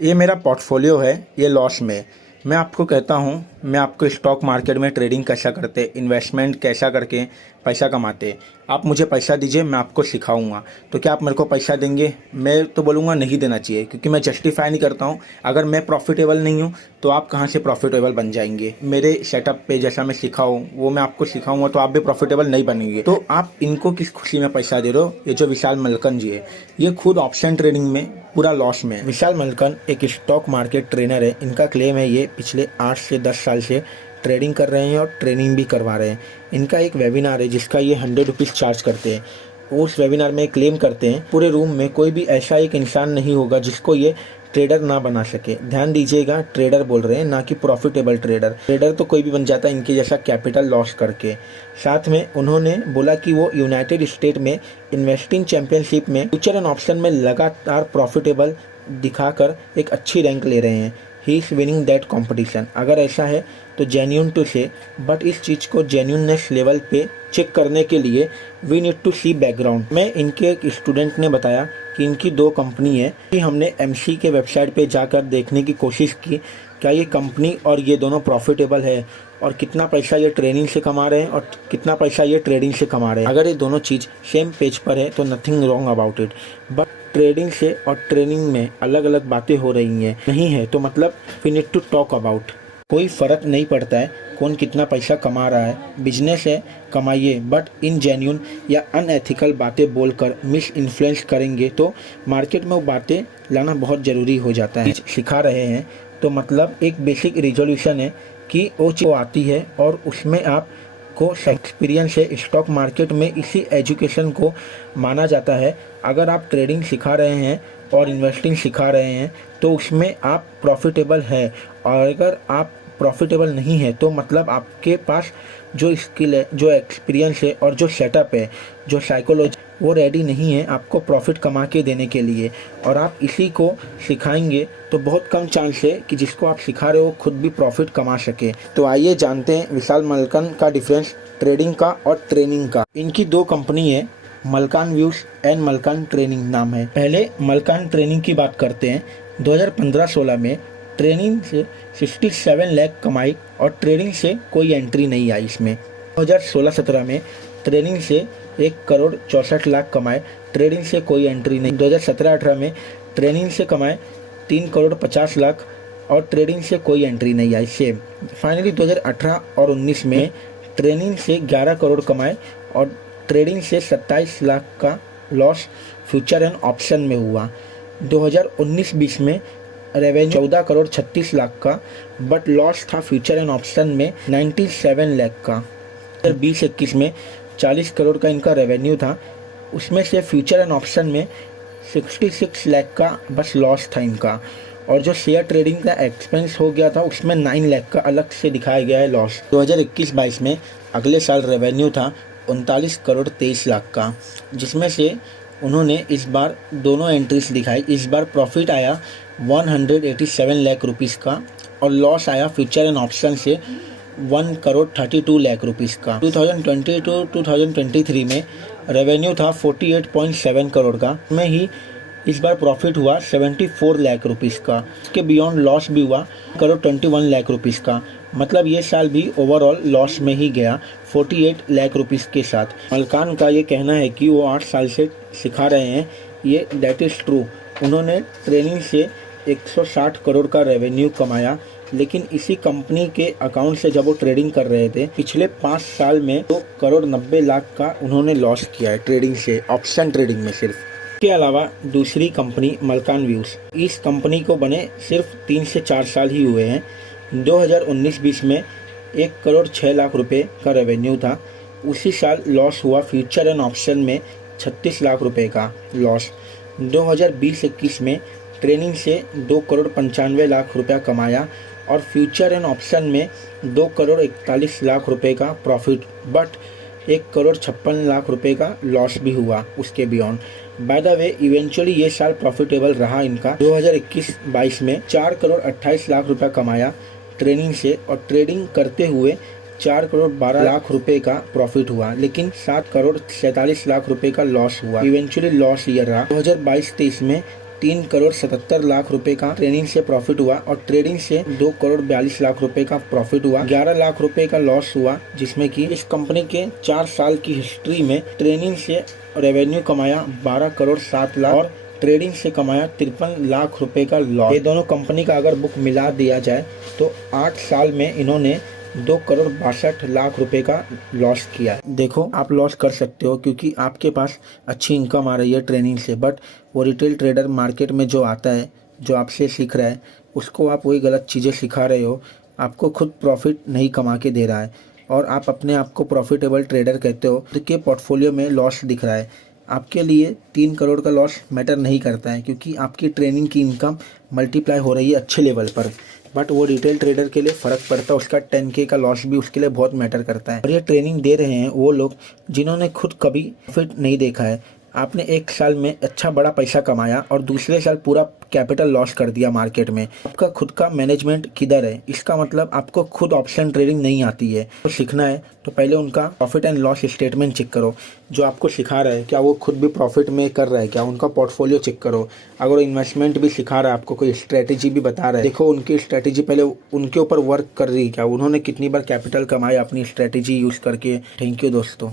ये मेरा पोर्टफोलियो है, ये लॉस में। मैं आपको कहता हूँ, मैं आपको स्टॉक मार्केट में ट्रेडिंग कैसा करते, इन्वेस्टमेंट कैसा करके पैसा कमाते। आप मुझे पैसा दीजिए, मैं आपको सिखाऊंगा। तो क्या आप मेरे को पैसा देंगे? मैं तो बोलूँगा नहीं देना चाहिए, क्योंकि मैं जस्टिफाई नहीं करता हूँ। अगर मैं प्रॉफिटेबल नहीं हूँ तो आप कहाँ से प्रॉफिटेबल बन जाएंगे? मेरे सेटअप पे जैसा मैं सिखाऊँ वो मैं आपको सिखाऊंगा तो आप भी प्रॉफिटेबल नहीं बनेंगे। तो आप इनको किस खुशी में पैसा दे रहे हो? ये जो विशाल मलकन जी है, ये खुद ऑप्शन ट्रेडिंग में पूरा लॉस में। विशाल मलकन एक स्टॉक मार्केट ट्रेनर है। इनका क्लेम है ये पिछले 8 से 10 साल से ट्रेडिंग कर रहे हैं और ट्रेनिंग भी करवा रहे हैं। इनका एक वेबिनार है जिसका ये 100 रुपीज़ चार्ज करते हैं। उस वेबिनार में क्लेम करते हैं पूरे रूम में कोई भी ऐसा एक इंसान नहीं होगा जिसको ये ट्रेडर ना बना सके। ध्यान दीजिएगा, ट्रेडर बोल रहे हैं, ना कि प्रॉफिटेबल ट्रेडर। ट्रेडर तो कोई भी बन जाता है इनके जैसा कैपिटल लॉस करके। साथ में उन्होंने बोला कि वो यूनाइटेड स्टेट में इन्वेस्टिंग चैंपियनशिप में फ्यूचर एंड ऑप्शन में लगातार प्रॉफिटेबल दिखाकर एक अच्छी रैंक ले रहे हैं। He is winning that competition. अगर ऐसा है तो जेन्यून टू से, बट इस चीज़ को जेन्यूननेस लेवल पे चेक करने के लिए we need to see background. मैं इनके एक स्टूडेंट ने बताया कि इनकी 2 कंपनी है कि हमने एमसी के वेबसाइट पे जाकर देखने की कोशिश की क्या ये कंपनी और ये दोनों प्रॉफिटेबल है और कितना पैसा ये ट्रेनिंग से कमा रहे हैं और कितना पैसा ये ट्रेडिंग से कमा रहे हैं। अगर ये दोनों चीज़ सेम पेज पर है तो nothing wrong about it. But trading से और ट्रेनिंग में अलग अलग बातें हो रही हैं, नहीं है तो मतलब we need to talk about. कोई फ़र्क नहीं पड़ता है कौन कितना पैसा कमा रहा है, बिजनेस है, कमाइए। बट इन जेन्यून या अनएथिकल बातें बोलकर मिस इन्फ्लुएंस करेंगे तो मार्केट में वो बातें लाना बहुत ज़रूरी हो जाता है। सिखा रहे हैं तो मतलब एक बेसिक रिजोल्यूशन है कि वो चीज़ आती है और उसमें आप को एक्सपीरियंस है। स्टॉक मार्केट में इसी एजुकेशन को माना जाता है। अगर आप ट्रेडिंग सिखा रहे हैं और इन्वेस्टिंग सिखा रहे हैं तो उसमें आप प्रॉफिटेबल है, और अगर आप प्रॉफिटेबल नहीं है तो मतलब आपके पास जो स्किल है, जो एक्सपीरियंस है और जो सेटअप है, जो साइकोलॉजी, वो रेडी नहीं है आपको प्रॉफिट कमा के देने के लिए। और आप इसी को सिखाएंगे तो बहुत कम चांस है कि जिसको आप सिखा रहे हो खुद भी प्रॉफिट कमा सके। तो आइए जानते हैं विशाल मलकन का डिफरेंस ट्रेडिंग का और ट्रेनिंग का। इनकी 2 कंपनी है, Malkan views and Malkan training नाम है। पहले मलकान ट्रेनिंग की बात करते हैं। 2015-16 में ट्रेनिंग से 67 लाख कमाई और ट्रेडिंग से कोई एंट्री नहीं आई इसमें। 2016-17 में ट्रेनिंग से 1,64,00,000 कमाए, ट्रेडिंग से कोई एंट्री नहीं। 2017-18 में ट्रेनिंग से कमाए 3,50,00,000 और ट्रेडिंग से कोई एंट्री नहीं आई सेम। फाइनली 2018 और 19 में ट्रेनिंग से 11 करोड़ कमाए और ट्रेडिंग से 27 लाख का लॉस फ्यूचर एंड ऑप्शन में हुआ। 2019-20 में रेवेन्यू 14 करोड़ 36 लाख का, बट लॉस था फ्यूचर एंड ऑप्शन में 97 लाख का। 2020-21 में 40 करोड़ का इनका रेवेन्यू था, उसमें से फ्यूचर एंड ऑप्शन में 66 लाख का बस लॉस था इनका। और जो शेयर ट्रेडिंग का एक्सपेंस हो गया था उसमें 9 लाख का अलग से दिखाया गया है लॉस। 2021-22 में अगले साल रेवेन्यू था 39 करोड़ 23 लाख का, जिसमें से उन्होंने इस बार दोनों एंट्रीज दिखाई। इस बार प्रॉफिट आया 187 लाख रुपीज़ का और लॉस आया फ्यूचर एंड ऑप्शन से 1 करोड़ 32 लाख रुपीज़ का। 2022-2023 में रेवेन्यू था 48.7 करोड़ का, में ही इस बार प्रॉफिट हुआ 74 लाख रुपीज़ का। इसके बियॉन्ड लॉस भी हुआ 1 करोड़ 21 लाख रुपीज़ का। मतलब ये साल भी ओवरऑल लॉस में ही गया 48 लाख रुपीज़ के साथ। मलकान का ये कहना है कि वो 8 साल से सिखा रहे हैं, ये दैट इज़ ट्रू। उन्होंने ट्रेनिंग से 160 करोड़ का रेवेन्यू कमाया, लेकिन इसी कंपनी के अकाउंट से जब वो ट्रेडिंग कर रहे थे पिछले 5 साल में 2 करोड़ 90 लाख का उन्होंने लॉस किया है ट्रेडिंग से, ऑप्शन ट्रेडिंग में सिर्फ। के अलावा दूसरी कंपनी मलकान व्यूज, इस कंपनी को बने सिर्फ 3 से 4 साल ही हुए हैं। 2019-20 में 1 करोड़ 6 लाख रुपए का रेवेन्यू था, उसी साल लॉस हुआ फ्यूचर एंड ऑप्शन में 36 लाख रुपए का लॉस। 2020-21 में ट्रेनिंग से 2 करोड़ 95 लाख रुपया कमाया और फ्यूचर एंड ऑप्शन में 2 करोड़ 41 लाख रुपए का प्रॉफिट, बट 1 करोड़ 56 लाख रुपए का लॉस भी हुआ उसके beyond. By the way eventually ये साल प्रॉफिटेबल रहा इनका। 2021-22 में 4 करोड़ 28 लाख रुपया कमाया ट्रेनिंग से और ट्रेडिंग करते हुए 4 करोड़ 12 लाख रुपए का प्रॉफिट हुआ, लेकिन 7 करोड़ 47 लाख रुपए का लॉस हुआ। इवेंचुअली लॉस ईयर रहा। 2022-23 में 3,77,00,000 रुपए का ट्रेनिंग से प्रॉफिट हुआ और ट्रेडिंग से 2,42,00,000 रुपए का प्रॉफिट हुआ। 11 लाख रुपए का लॉस हुआ, जिसमें कि इस कंपनी के 4 साल की हिस्ट्री में ट्रेनिंग से रेवेन्यू कमाया 12,07,00,000 और ट्रेडिंग से कमाया 53 लाख रुपए का लॉस। ये दोनों कंपनी का अगर बुक मिला दिया जाए तो 8 साल में इन्होंने 2,62,00,000 रुपए का लॉस किया है। देखो, आप लॉस कर सकते हो क्योंकि आपके पास अच्छी इनकम आ रही है ट्रेनिंग से, बट वो रिटेल ट्रेडर मार्केट में जो आता है, जो आपसे सीख रहा है, उसको आप वही गलत चीज़ें सिखा रहे हो। आपको खुद प्रॉफिट नहीं कमा के दे रहा है और आप अपने आप को प्रॉफिटेबल ट्रेडर कहते हो। खुद के पोर्टफोलियो में लॉस दिख रहा है। आपके लिए 3 करोड़ का लॉस मैटर नहीं करता है क्योंकि आपकी ट्रेनिंग की इनकम मल्टीप्लाई हो रही है अच्छे लेवल पर, बट वो रिटेल ट्रेडर के लिए फ़र्क पड़ता है। उसका 10K का लॉस भी उसके लिए बहुत मैटर करता है। और ये ट्रेनिंग दे रहे हैं वो लोग जिन्होंने खुद कभी प्रॉफिट नहीं देखा है। आपने 1 साल में अच्छा बड़ा पैसा कमाया और दूसरे साल पूरा कैपिटल लॉस कर दिया मार्केट में। आपका खुद का मैनेजमेंट किधर है? इसका मतलब आपको खुद ऑप्शन ट्रेडिंग नहीं आती है। तो सीखना है तो पहले उनका profit and loss statement check करो। जो आपको सिखा रहा है क्या वो खुद भी प्रॉफिट में कर रहा है क्या? उनका पोर्टफोलियो चेक करो। अगर इन्वेस्टमेंट भी सिखा रहा है, आपको कोई स्ट्रेटेजी भी बता रहा है, देखो उनकी स्ट्रेटेजी पहले उनके ऊपर वर्क कर रही है क्या? उन्होंने कितनी बार कैपिटल कमाया अपनी स्ट्रेटेजी यूज़ करके। थैंक यू दोस्तों।